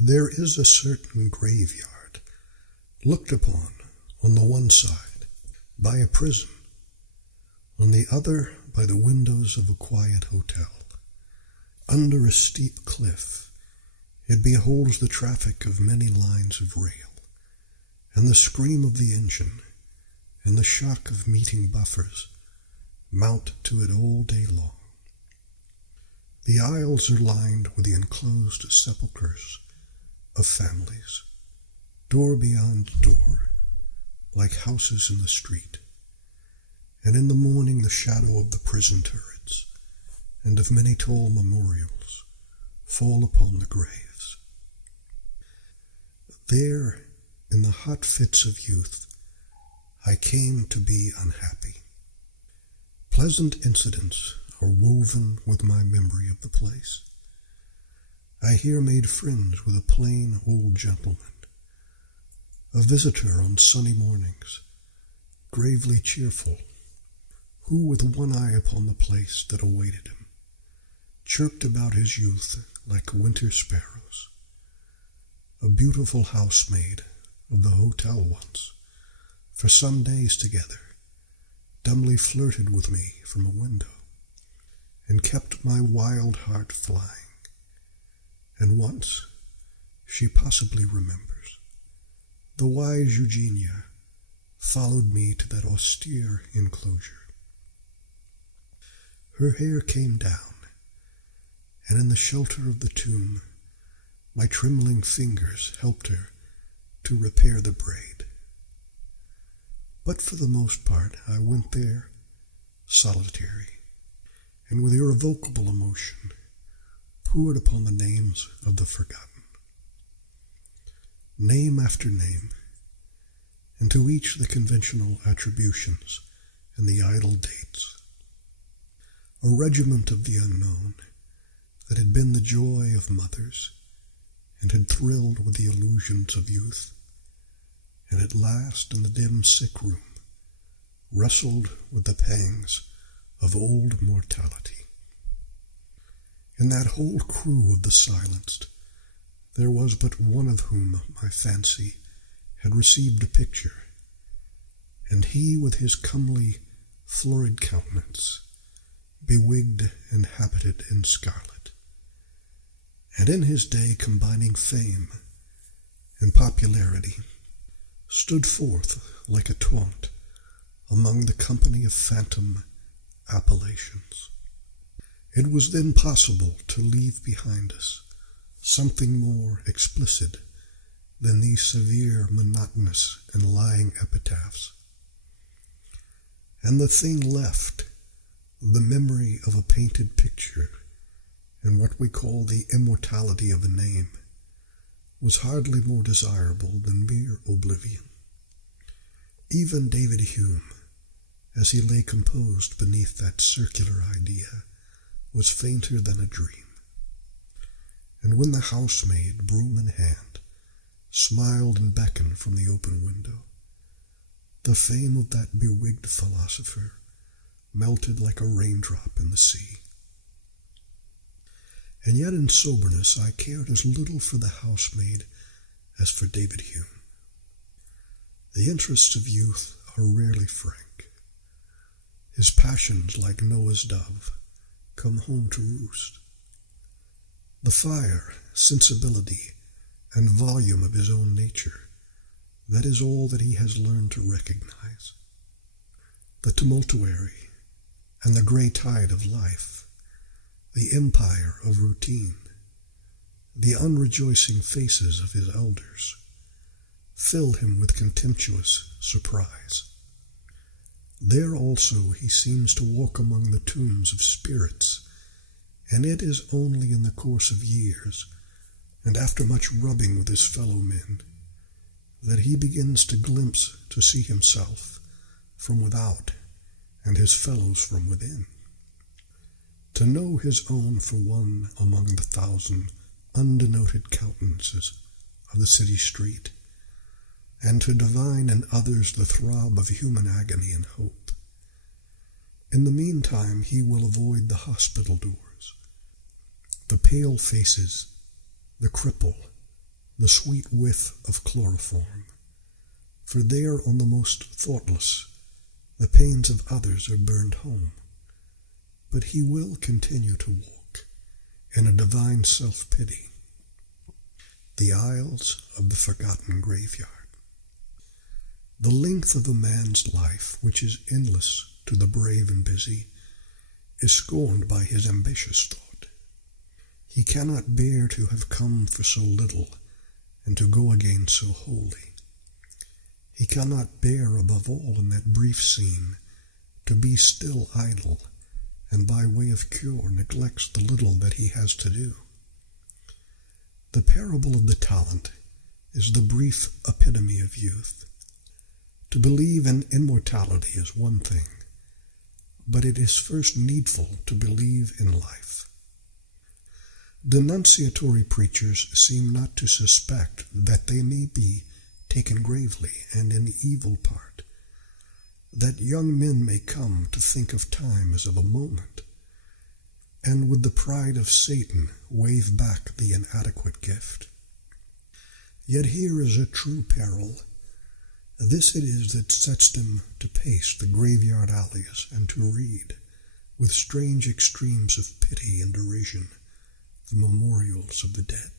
There is a certain graveyard, looked upon on the one side by a prison, on the other by the windows of a quiet hotel. Under a steep cliff, it beholds the traffic of many lines of rail, and the scream of the engine, and the shock of meeting buffers mount to it all day long. The aisles are lined with the enclosed sepulchres of families, door beyond door, like houses in the street, and in the morning the shadow of the prison turrets and of many tall memorials fall upon the graves. There, in the hot fits of youth, I came to be unhappy. Pleasant incidents are woven with my memory of the place. I here made friends with a plain old gentleman, a visitor on sunny mornings, gravely cheerful, who, with one eye upon the place that awaited him, chirped about his youth like winter sparrows. A beautiful housemaid of the hotel once, for some days together, dumbly flirted with me from a window, and kept my wild heart flying. And once, she possibly remembers, the wise Eugenia followed me to that austere enclosure. Her hair came down, and in the shelter of the tomb, my trembling fingers helped her to repair the braid. But for the most part, I went there solitary, and with irrevocable emotion poured upon the names of the forgotten. Name after name, and to each the conventional attributions and the idle dates. A regiment of the unknown that had been the joy of mothers and had thrilled with the illusions of youth, and at last in the dim sick room wrestled with the pangs of old mortality. In that whole crew of the silenced, there was but one of whom my fancy had received a picture, and he with his comely, florid countenance, bewigged and habited in scarlet, and in his day combining fame and popularity, stood forth like a taunt among the company of phantom appellations. It was then possible to leave behind us something more explicit than these severe, monotonous, and lying epitaphs. And the thing left, the memory of a painted picture, and what we call the immortality of a name, was hardly more desirable than mere oblivion. Even David Hume, as he lay composed beneath that circular idea, was fainter than a dream. And when the housemaid, broom in hand, smiled and beckoned from the open window, the fame of that bewigged philosopher melted like a raindrop in the sea. And yet in soberness I cared as little for the housemaid as for David Hume. The interests of youth are rarely frank. His passions, like Noah's dove, come home to roost. The fire, sensibility, and volume of his own nature, that is all that he has learned to recognize. The tumultuary and the gray tide of life, the empire of routine, the unrejoicing faces of his elders, fill him with contemptuous surprise. There also he seems to walk among the tombs of spirits, and it is only in the course of years, and after much rubbing with his fellow men, that he begins to glimpse to see himself from without and his fellows from within. To know his own for one among the thousand undenoted countenances of the city street, and to divine in others the throb of human agony and hope. In the meantime he will avoid the hospital doors, the pale faces, the cripple, the sweet whiff of chloroform, for there on the most thoughtless the pains of others are burned home. But he will continue to walk in a divine self-pity, the aisles of the forgotten graveyard. The length of a man's life, which is endless to the brave and busy, is scorned by his ambitious thought. He cannot bear to have come for so little, and to go again so wholly. He cannot bear, above all, in that brief scene, to be still idle, and by way of cure neglects the little that he has to do. The parable of the talent is the brief epitome of youth. To believe in immortality is one thing, but it is first needful to believe in life. Denunciatory preachers seem not to suspect that they may be taken gravely and in evil part, that young men may come to think of time as of a moment, and with the pride of Satan wave back the inadequate gift. Yet here is a true peril. This it is that sets them to pace the graveyard alleys and to read, with strange extremes of pity and derision, the memorials of the dead.